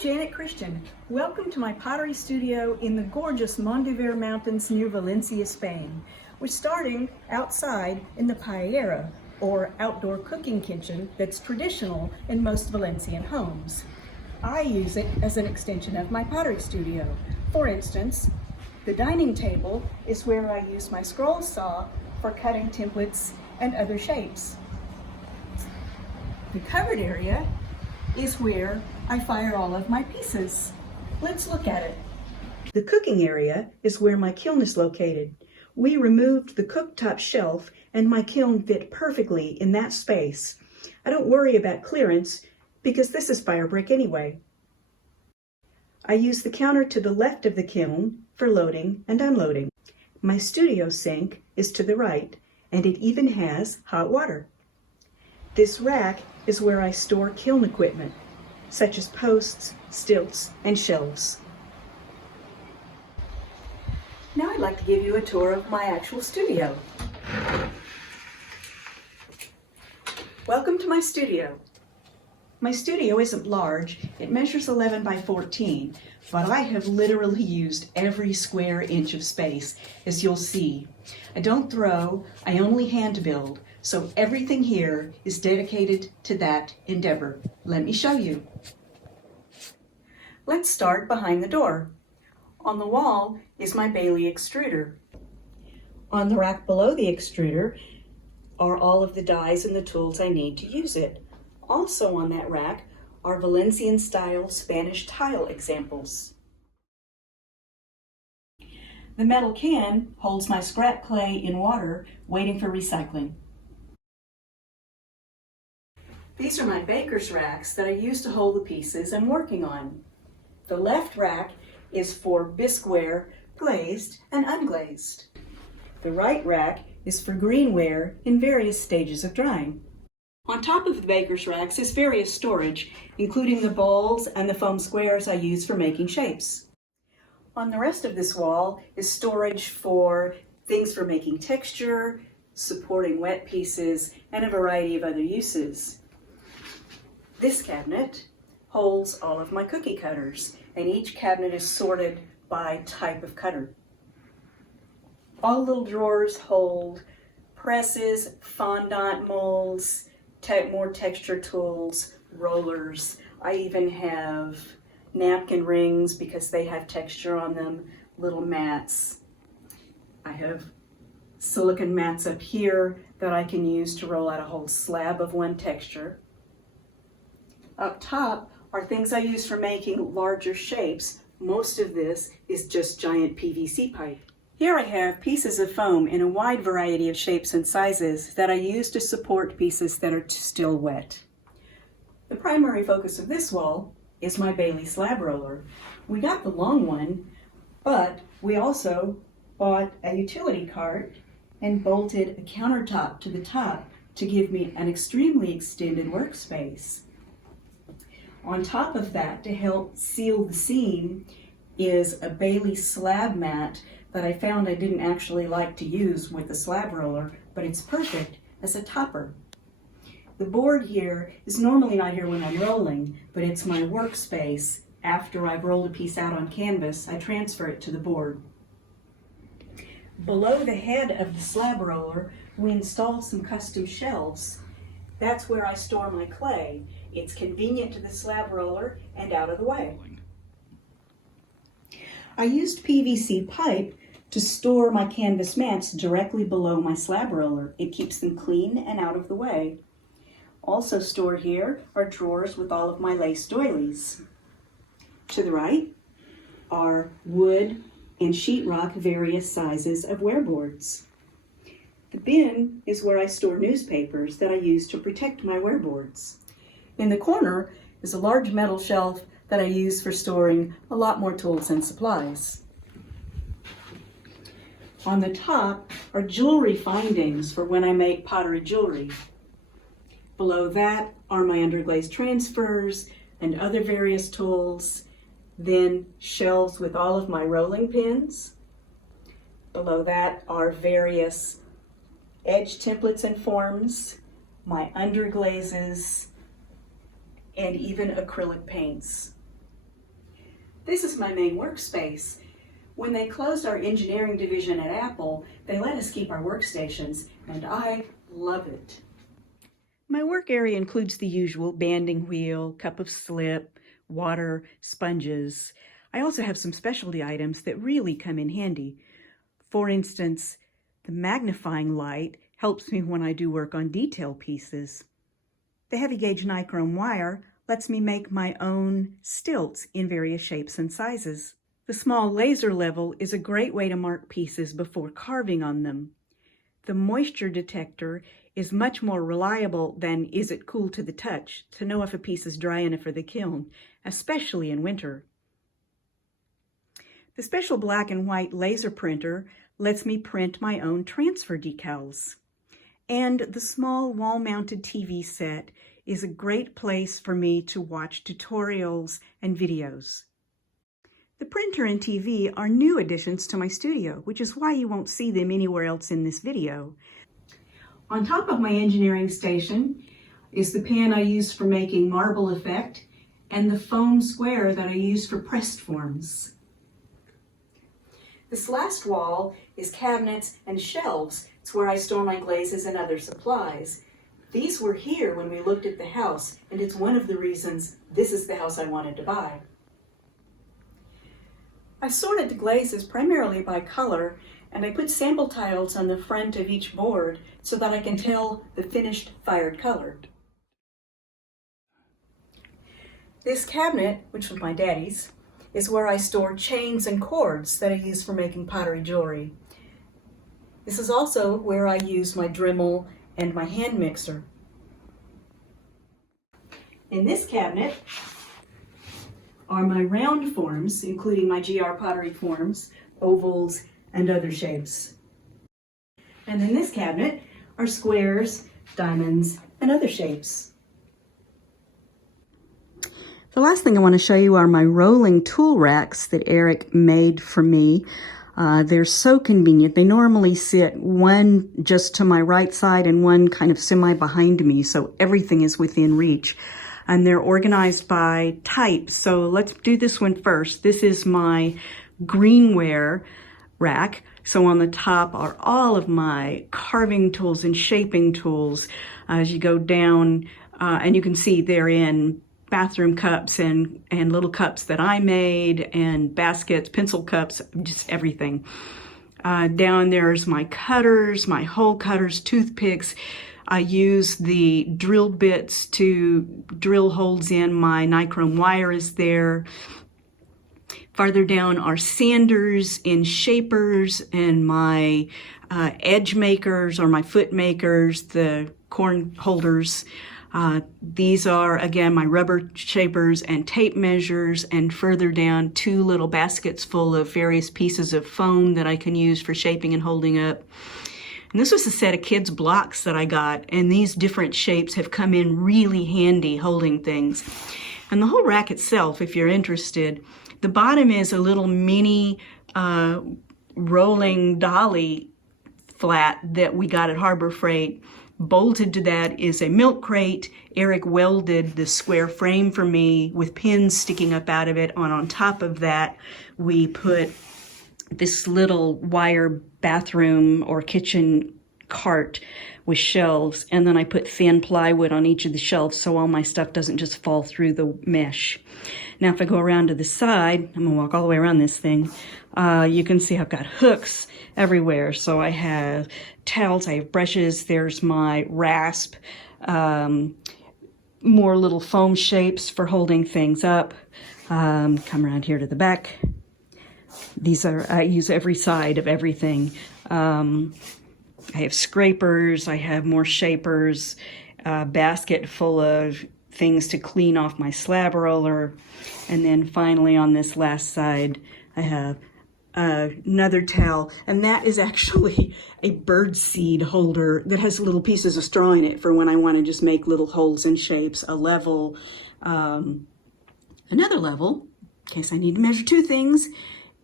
Janet Christian. Welcome to my pottery studio in the gorgeous Mondevere Mountains near Valencia, Spain. We're starting outside in the paella, or outdoor cooking kitchen that's traditional in most Valencian homes. I use it as an extension of my pottery studio. For instance, the dining table is where I use my scroll saw for cutting templates and other shapes. The covered area is where I fire all of my pieces. Let's look at it. The cooking area is where my kiln is located. We removed the cooktop shelf and my kiln fit perfectly in that space. I don't worry about clearance because this is fire brick anyway. I use the counter to the left of the kiln for loading and unloading. My studio sink is to the right, and it even has hot water. This rack is where I store kiln equipment, such as posts, stilts, and shelves. Now I'd like to give you a tour of my actual studio. Welcome to my studio. My studio isn't large. It measures 11 by 14, but I have literally used every square inch of space, as you'll see. I don't throw, I only hand build, so everything here is dedicated to that endeavor. Let me show you. Let's start behind the door. On the wall is my Bailey extruder. On the rack below the extruder are all of the dies and the tools I need to use it. Also on that rack are Valencian-style Spanish tile examples. The metal can holds my scrap clay in water, waiting for recycling. These are my baker's racks that I use to hold the pieces I'm working on. The left rack is for bisqueware, glazed and unglazed. The right rack is for greenware in various stages of drying. On top of the baker's racks is various storage, including the bowls and the foam squares I use for making shapes. On the rest of this wall is storage for things for making texture, supporting wet pieces, and a variety of other uses. This cabinet holds all of my cookie cutters, and each cabinet is sorted by type of cutter. All little drawers hold presses, fondant molds, more texture tools, rollers. I even have napkin rings because they have texture on them, little mats. I have silicone mats up here that I can use to roll out a whole slab of one texture. Up top are things I use for making larger shapes. Most of this is just giant PVC pipe. Here I have pieces of foam in a wide variety of shapes and sizes that I use to support pieces that are still wet. The primary focus of this wall is my Bailey slab roller. We got the long one, but we also bought a utility cart and bolted a countertop to the top to give me an extremely extended workspace. On top of that, to help seal the seam, is a Bailey slab mat that I found I didn't actually like to use with the slab roller, but it's perfect as a topper. The board here is normally not here when I'm rolling, but it's my workspace. After I've rolled a piece out on canvas, I transfer it to the board. Below the head of the slab roller, we installed some custom shelves. That's where I store my clay. It's convenient to the slab roller and out of the way. I used PVC pipe to store my canvas mats directly below my slab roller. It keeps them clean and out of the way. Also stored here are drawers with all of my lace doilies. To the right are wood and sheetrock various sizes of wearboards. The bin is where I store newspapers that I use to protect my wearboards. In the corner is a large metal shelf that I use for storing a lot more tools and supplies. On the top are jewelry findings for when I make pottery jewelry. Below that are my underglaze transfers and other various tools. Then shelves with all of my rolling pins. Below that are various edge templates and forms, my underglazes, and even acrylic paints. This is my main workspace. When they closed our engineering division at Apple, they let us keep our workstations, and I love it. My work area includes the usual banding wheel, cup of slip, water, sponges. I also have some specialty items that really come in handy. For instance, the magnifying light helps me when I do work on detail pieces. The heavy gauge nichrome wire lets me make my own stilts in various shapes and sizes. The small laser level is a great way to mark pieces before carving on them. The moisture detector is much more reliable than is it cool to the touch to know if a piece is dry enough for the kiln, especially in winter. The special black and white laser printer lets me print my own transfer decals. And the small wall-mounted TV set is a great place for me to watch tutorials and videos. The printer and TV are new additions to my studio, which is why you won't see them anywhere else in this video. On top of my engineering station is the pan I use for making marble effect and the foam square that I use for pressed forms. This last wall is cabinets and shelves. It's where I store my glazes and other supplies. These were here when we looked at the house, and it's one of the reasons this is the house I wanted to buy. I sorted the glazes primarily by color, and I put sample tiles on the front of each board so that I can tell the finished fired color. This cabinet, which was my daddy's, is where I store chains and cords that I use for making pottery jewelry. This is also where I use my Dremel and my hand mixer. In this cabinet are my round forms, including my GR pottery forms, ovals, and other shapes. And in this cabinet are squares, diamonds, and other shapes. The last thing I want to show you are my rolling tool racks that Eric made for me. They're so convenient. They normally sit one just to my right side and one kind of semi behind me, so everything is within reach. And they're organized by type. So let's do this one first. This is my greenware rack. So on the top are all of my carving tools and shaping tools. As you go down, and you can see they're in bathroom cups and little cups that I made, and baskets, pencil cups, just everything. Down there's my cutters, my hole cutters, toothpicks. I use the drill bits to drill holes in. My nichrome wire is there. Farther down are sanders and shapers and my edge makers or my foot makers, the corn holders. These are, again, my rubber shapers and tape measures, and further down, 2 little baskets full of various pieces of foam that I can use for shaping and holding up. And this was a set of kids' blocks that I got, and these different shapes have come in really handy holding things. And the whole rack itself, if you're interested, the bottom is a little mini rolling dolly flat that we got at Harbor Freight. Bolted to that is a milk crate. Eric welded the square frame for me with pins sticking up out of it. On top of that, we put this little wire bathroom or kitchen cart with shelves, and then I put thin plywood on each of the shelves so all my stuff doesn't just fall through the mesh. Now if I go around to the side, I'm gonna walk all the way around this thing, you can see I've got hooks everywhere. So I have towels, I have brushes, there's my rasp, more little foam shapes for holding things up. Come around here to the back. These are, I use every side of everything. I have scrapers, I have more shapers, a basket full of things to clean off my slab roller. And then finally on this last side, I have another towel, and that is actually a bird seed holder that has little pieces of straw in it for when I want to just make little holes and shapes, a level, another level, in case I need to measure 2 things,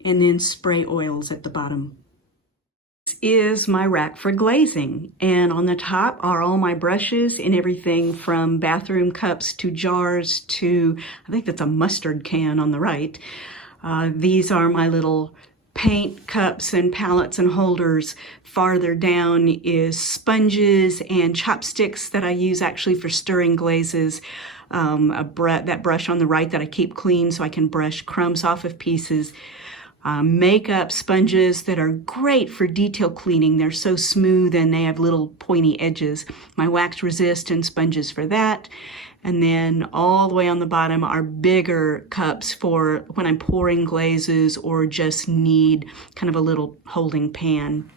and then spray oils at the bottom. This is my rack for glazing, and on the top are all my brushes and everything from bathroom cups to jars to, I think that's a mustard can on the right. These are my little paint cups and palettes and holders. Farther down is sponges and chopsticks that I use actually for stirring glazes. That brush on the right that I keep clean so I can brush crumbs off of pieces. Makeup sponges that are great for detail cleaning. They're so smooth and they have little pointy edges. My wax resistant sponges for that. And then all the way on the bottom are bigger cups for when I'm pouring glazes or just need kind of a little holding pan.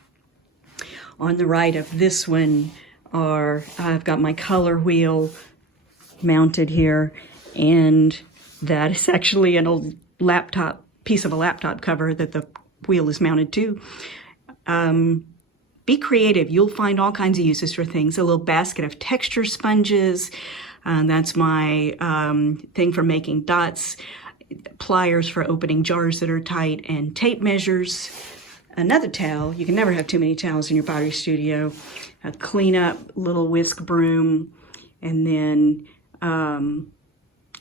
On the right of this one I've got my color wheel mounted here, and that is actually an old piece of a laptop cover that the wheel is mounted to. Be creative. You'll find all kinds of uses for things. A little basket of texture sponges. That's my thing for making dots. Pliers for opening jars that are tight, and tape measures. Another towel. You can never have too many towels in your pottery studio. A cleanup little whisk broom, and then I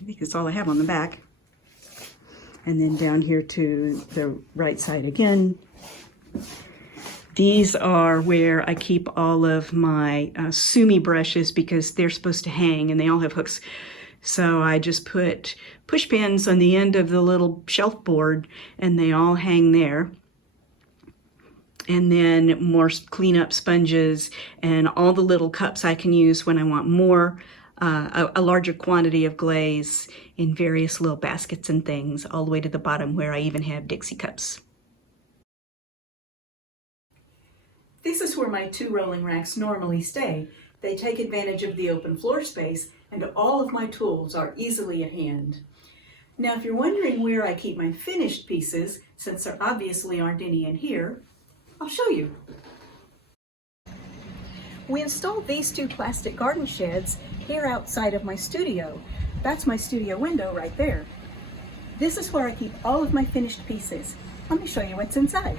think that's all I have on the back. And then down here to the right side again. These are where I keep all of my sumi brushes because they're supposed to hang and they all have hooks. So I just put push pins on the end of the little shelf board and they all hang there. And then more cleanup sponges and all the little cups I can use when I want more, a larger quantity of glaze in various little baskets and things, all the way to the bottom where I even have Dixie cups. This is where my 2 rolling racks normally stay. They take advantage of the open floor space, and all of my tools are easily at hand. Now, if you're wondering where I keep my finished pieces, since there obviously aren't any in here, I'll show you. We installed these 2 plastic garden sheds here outside of my studio. That's my studio window right there. This is where I keep all of my finished pieces. Let me show you what's inside.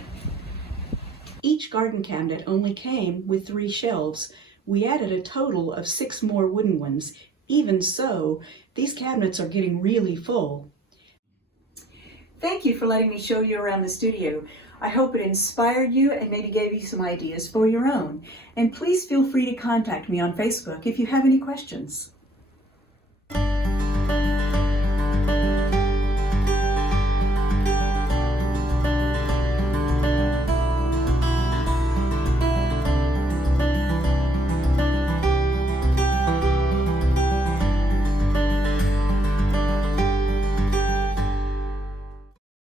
Each garden cabinet only came with 3 shelves. We added a total of 6 more wooden ones. Even so, these cabinets are getting really full. Thank you for letting me show you around the studio. I hope it inspired you and maybe gave you some ideas for your own. And please feel free to contact me on Facebook if you have any questions.